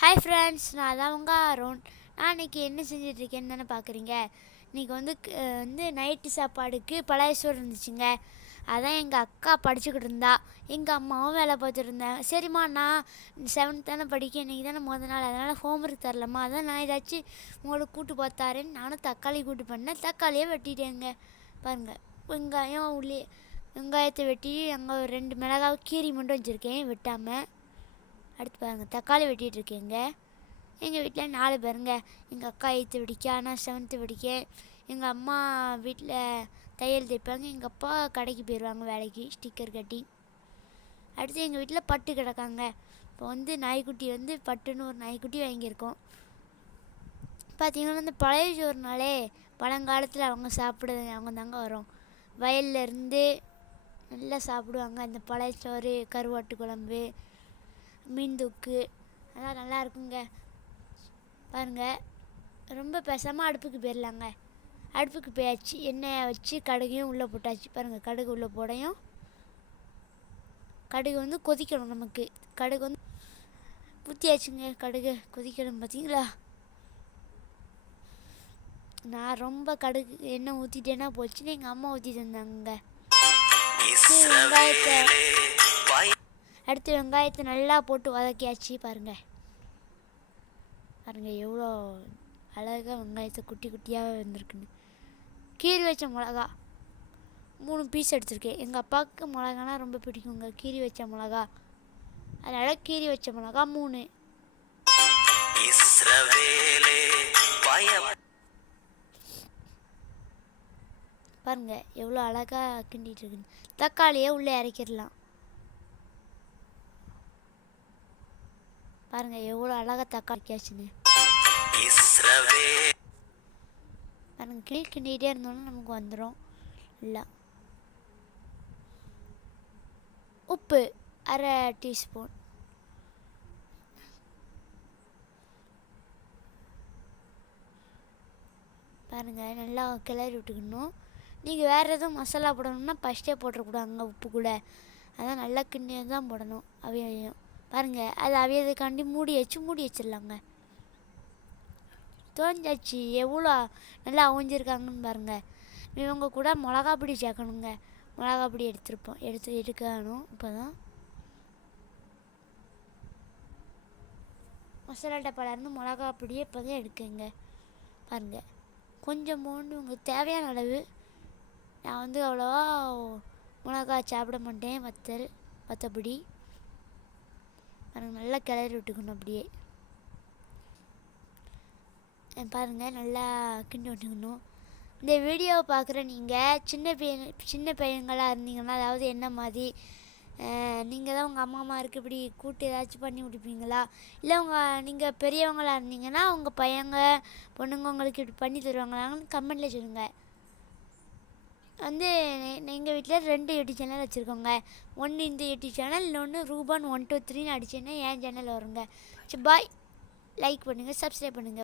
Hi friends, நான் தான் உங்கள் அருண். நான் இன்றைக்கி என்ன செஞ்சிட்ருக்கேன்னு தானே பார்க்குறீங்க. இன்றைக்கி வந்து நைட்டு சாப்பாடுக்கு பழைய சோறு இருந்துச்சுங்க. அதான் எங்கள் அக்கா படிச்சுக்கிட்டு இருந்தா, எங்கள் அம்மாவும் வேலை பார்த்துட்டு இருந்தேன். சரிம்மா, நான் 7th தானே படிக்க, இன்றைக்கி தானே முதல் நாள், அதனால் ஹோம்ஒர்க் தரலம்மா, அதான் நான் ஏதாச்சும் உங்களுக்கு கூட்டு பார்த்தாரேன்னு நானும் தக்காளி கூட்டு பண்ணேன். தக்காளியே வெட்டிட்டேங்க. பாருங்கள், வெங்காயத்தை வெட்டி அங்கே ஒரு 2 மிளகாவை கீரி மட்டும் வச்சுருக்கேன் வெட்டாமல். அடுத்து பாருங்கள், தக்காளி வெட்டிகிட்டு இருக்கேங்க. எங்கள் வீட்டில் 4 பேருங்க. எங்கள் அக்கா 8th படிக்க, ஆனால் 7th படிக்க. எங்கள் அம்மா வீட்டில் தையல் தைப்பாங்க. எங்கள் அப்பா கடைக்கு போயிடுவாங்க வேலைக்கு, ஸ்டிக்கர் கட்டி. அடுத்து எங்கள் வீட்டில் பட்டு கிடக்காங்க. இப்போ வந்து நாய்க்குட்டி வந்து பட்டுன்னு ஒரு நாய்க்குட்டி வாங்கியிருக்கோம். பார்த்திங்கன்னா இந்த பழைய சோறுனாலே பழங்காலத்தில் அவங்க சாப்பிடுறது அவங்க தாங்க வரும். வயல்ல இருந்து நல்லா சாப்பிடுவாங்க. அந்த பழைய சோறு, கருவாட்டு குழம்பு, மீன் தொக்கு, அதெல்லாம் நல்லா இருக்குங்க. பாருங்கள், ரொம்ப பேசாமல் அடுப்புக்கு போயிடலாங்க. அடுப்புக்கு போயாச்சு, எண்ணெயை வச்சு கடுகையும் உள்ளே போட்டாச்சு. பாருங்கள், கடுகு உள்ளே போடையும் கடுகு வந்து கொதிக்கணும். நமக்கு கடுகு வந்து ஊற்றியாச்சுங்க. கடுகு கொதிக்கணும் பார்த்தீங்களா. நான் ரொம்ப கடுகு எண்ணெய் ஊற்றிட்டேன்னா போச்சுன்னு எங்கள் அம்மா ஊற்றி தந்தாங்க. அடுத்து வெங்காயத்தை நல்லா போட்டு வதக்கியாச்சு. பாருங்கள் எவ்வளோ அழகாக வெங்காயத்தை குட்டி குட்டியாக வந்திருக்குன்னு. கீரி வச்ச மிளகா 3 பீஸ் எடுத்திருக்கேன். எங்கள் அப்பாவுக்கு மிளகானா ரொம்ப பிடிக்குங்க, கீரி வச்ச மிளகா. அதனால் கீரி வச்ச மிளகா 3. பாருங்கள் எவ்வளோ அழகாக கிண்டிகிட்டு இருக்குன்னு. தக்காளியை உள்ளே இறக்கிடலாம். பாருங்கள் எவ்வளோ அழகாக தக்காளி கேச்சுன்னு. பாருங்கள், கிண்டிகிட்டே இருந்தோன்னா நமக்கு வந்துடும். இல்லை, உப்பு 1/2 டீஸ்பூன். பாருங்கள் நல்லா கிளறி விட்டுக்கணும். நீங்கள் வேறு எதுவும் மசாலா போடணும்னா ஃபஸ்ட்டே போட்டுறக்கூடாதுங்க, உப்பு கூட. அதான் நல்லா கிண்டி தான் போடணும். அவையும் பாருங்கள், அது அவியதுக்காண்டி மூடி வச்சிடலாங்க. தோஞ்சாச்சு, எவ்வளோ நல்லா அவிஞ்சிருக்காங்கன்னு பாருங்கள். இவங்க கூட மிளகா பொடி சேர்க்கணுங்க. மிளகா பொடி எடுக்கணும். இப்போ தான் மசாலா டப்பாலேருந்து மிளகா பொடியை இப்போ தான் எடுக்குங்க. பாருங்கள், கொஞ்சம் போண்டு உங்களுக்கு தேவையான அளவு. நான் வந்து அவ்வளோவா மிளகா சாப்பிட மாட்டேன், மற்றபடி. பாருங்கள், நல்லா கிளறி விட்டுக்கணும். அப்படியே பாருங்கள், நல்லா கிண்டி விட்டுக்கணும். இந்த வீடியோவை பார்க்குற நீங்கள் சின்ன பையங்களாக இருந்தீங்கன்னா, அதாவது என்ன மாதிரி நீங்கள் தான் உங்கள் அம்மா இருக்குது இப்படி கூட்டு ஏதாச்சும் பண்ணி கொடுப்பீங்களா? இல்லை நீங்கள் பெரியவங்களாக இருந்தீங்கன்னா உங்கள் பையங்க பொண்ணுங்க உங்களுக்கு இப்படி பண்ணி தருவாங்களான்னு கமெண்ட்டில் சொல்லுங்கள். வந்து எங்கள் வீட்டில் 2 யூடியூப் சேனல் வச்சுருக்கோங்க. ஒன்று இந்த யூடியூப் சேனல், இன்னொன்று ரூபான் 123 அடிச்சேன்னா என் சேனல் வருங்க. சரி, பாய். லைக் பண்ணுங்கள், சப்ஸ்கிரைப் பண்ணுங்கள்.